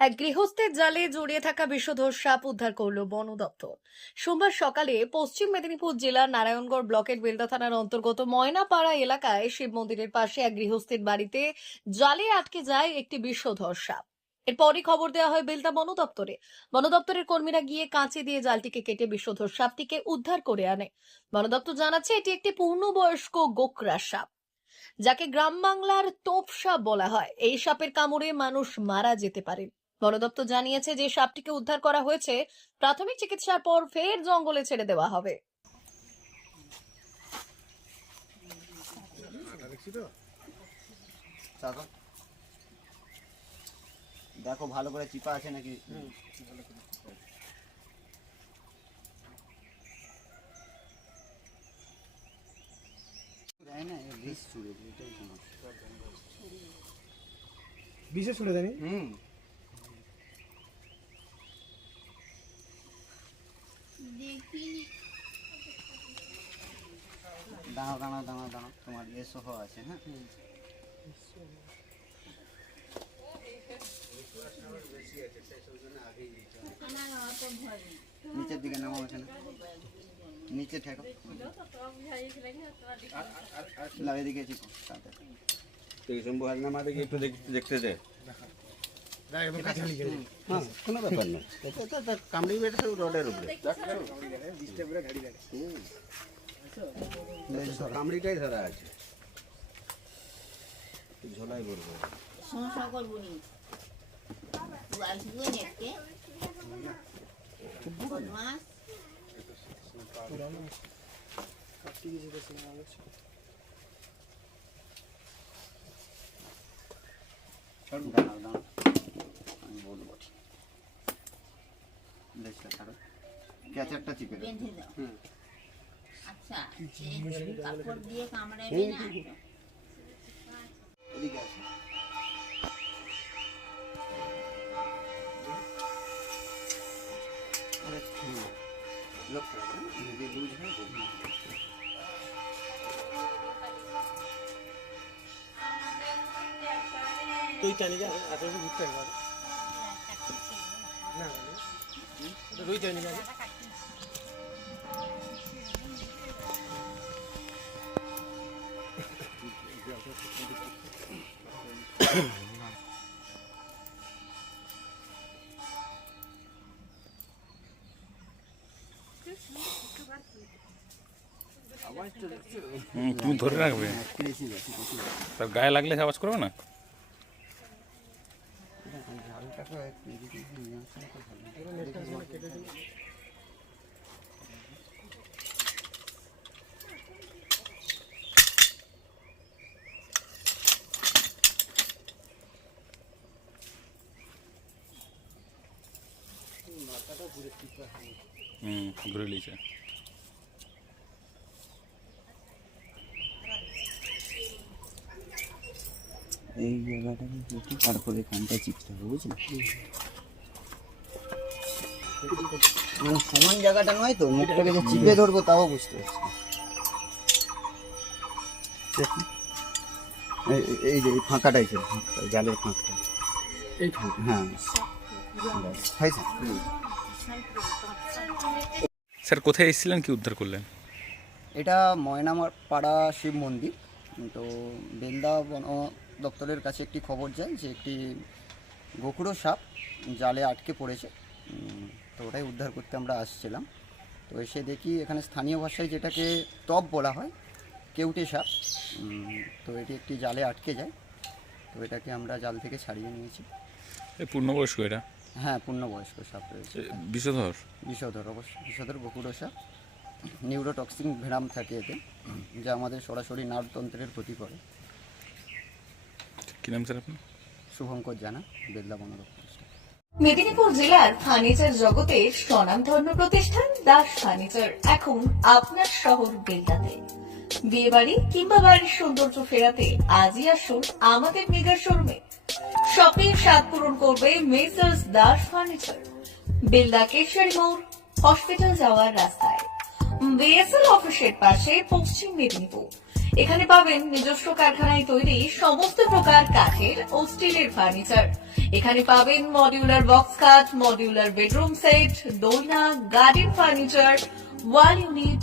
এক গৃহস্থের জালে জড়িয়ে থাকা বিষধর সাপ উদ্ধার করল বন দপ্তর। সোমবার সকালে পশ্চিম মেদিনীপুর জেলার নারায়ণগড় ব্লকের বেলদা থানার অন্তর্গত ময়নাপাড়া এলাকায় শিব মন্দিরের পাশে এক গৃহস্থের বাড়িতে জালে আটকে যায় একটি বিষধর সাপ। এরপরই খবর দেওয়া হয় বেলদা বন দপ্তরে। বন দপ্তরের কর্মীরা গিয়ে কাঁচে দিয়ে জালটিকে কেটে বিষধর সাপটিকে উদ্ধার করে আনে। বন দপ্তর জানাচ্ছে এটি একটি পূর্ণবয়স্ক গোকরা সাপ, যাকে গ্রাম বাংলার তোপ সাপ বলা হয়। এই সাপের কামড়ে মানুষ মারা যেতে পারে। বন দপ্তর জানিয়েছে যে সাপটিকে উদ্ধার করা হয়েছে প্রাথমিক চিকিৎসার পর ফের জঙ্গলে ছেড়ে দেওয়া হবে। দেখো ভালো করে চিপা আছে নাকি। বিশেষ ছুড়ে দেয়নি? হুম। দাঁড়াও দাঁড়াও দাঁড়াও দাঁড়াও। তোমার ইয়ে সহ আছে হ্যাঁ? নিচের দিকে নামাও এখানে। নিচে ঠেকো। লাভ চিপো তাড়াতাড়ি। তুই শম্ভু হাজনা মাদেরকে একটু দেখ- দেখতে দে। দেখ হ্যাঁ কোনো ব্যাপার না এটা তো তো কামড়ি বেটে সব রোডের উপরে। কামড়িটাই ধরা আছে। ঝোলাই করব। সমস্যা করব নি আমি বলব ঠিক ছাড়ো ক্যাচারটা চিপে হুম। আচ্ছা কাপড় দিয়ে কামড়াবি না হ্যাঁ? হয়। তুই টানি যা আশেপাশে ঘুরতে একবার না রুই টানি যা হুম, তুমি ধরে রাখবে ক্রেসি গেছে, ক্রেসি গেছে। তার গায়ে লাগলে আওয়াজ করবে না ঝালটাকে একটু এদিকে নিয়ে আসলে তো ভালো। হুম ঘুরে এই জায়গাটাকে কেটে তারপরে কানটা চিপতে হবে বুঝলি? মানে সমান জায়গাটা নয় তো মুখটাকে যে চিপে ধরবো তাও বুঝতে পারছি। এই- যে এই ফাঁকাটাই ছিল ফাঁকটা, জালের ফাঁকটা। এই ফাঁকা? হ্যাঁ হয়েছে। স্যার কোথায় এসেছিলেন? কি উদ্ধার করলেন? এটা ময়নামার পাড়া শিব মন্দির। তো বেন্দা বন দপ্তরের কাছে একটি খবর যায় যে একটি গোকুড়ো সাপ জালে আটকে পড়েছে। তো ওটাই উদ্ধার করতে আমরা আসছিলাম। তো এসে দেখি এখানে স্থানীয় ভাষায় যেটাকে তপ বলা হয় কেউটে সাপ। তো এটি একটি জালে আটকে যায়। তো এটাকে আমরা জাল থেকে ছাড়িয়ে নিয়েছি। পূর্ণবয়স্ক এটা হ্যাঁ পূর্ণবয়স্ক সাপ রয়েছে। বিষধর? বিষধর অবশ্যই। বিষধর গোকুড়ো সাপ নিউরোটক্সিন ভেরাম থাকে এতে যা আমাদের সরাসরি নার্ভতন্ত্রের ক্ষতি করে। কি নাম স্যার আপনার? শুভঙ্কর জানা বেদলা বন মেদিনীপুর জেলার ফার্নিচার জগতের স্বনামধন্য প্রতিষ্ঠান দাস ফার্নিচার এখন আপনার শহর বেলদাতে বিয়ে বাড়ি কিংবা বাড়ির সৌন্দর্য ফেরাতে আজই আসুন আমাদের মেগা শোরুমে। শপিং স্বাদ পূরণ করবে মেসার্স দাস ফার্নিচার বেলদা কেশারি মোড় হসপিটাল যাওয়ার রাস্তায় বিএসএল অফিসের পাশে পশ্চিম মেদিনীপুর। এখানে পাবেন নিজস্ব কারখানায় তৈরি সমস্ত প্রকার কাঠের ও স্টিলের ফার্নিচার। এখানে পাবেন modular box cut modular bedroom set দোলনা garden furniture wall unit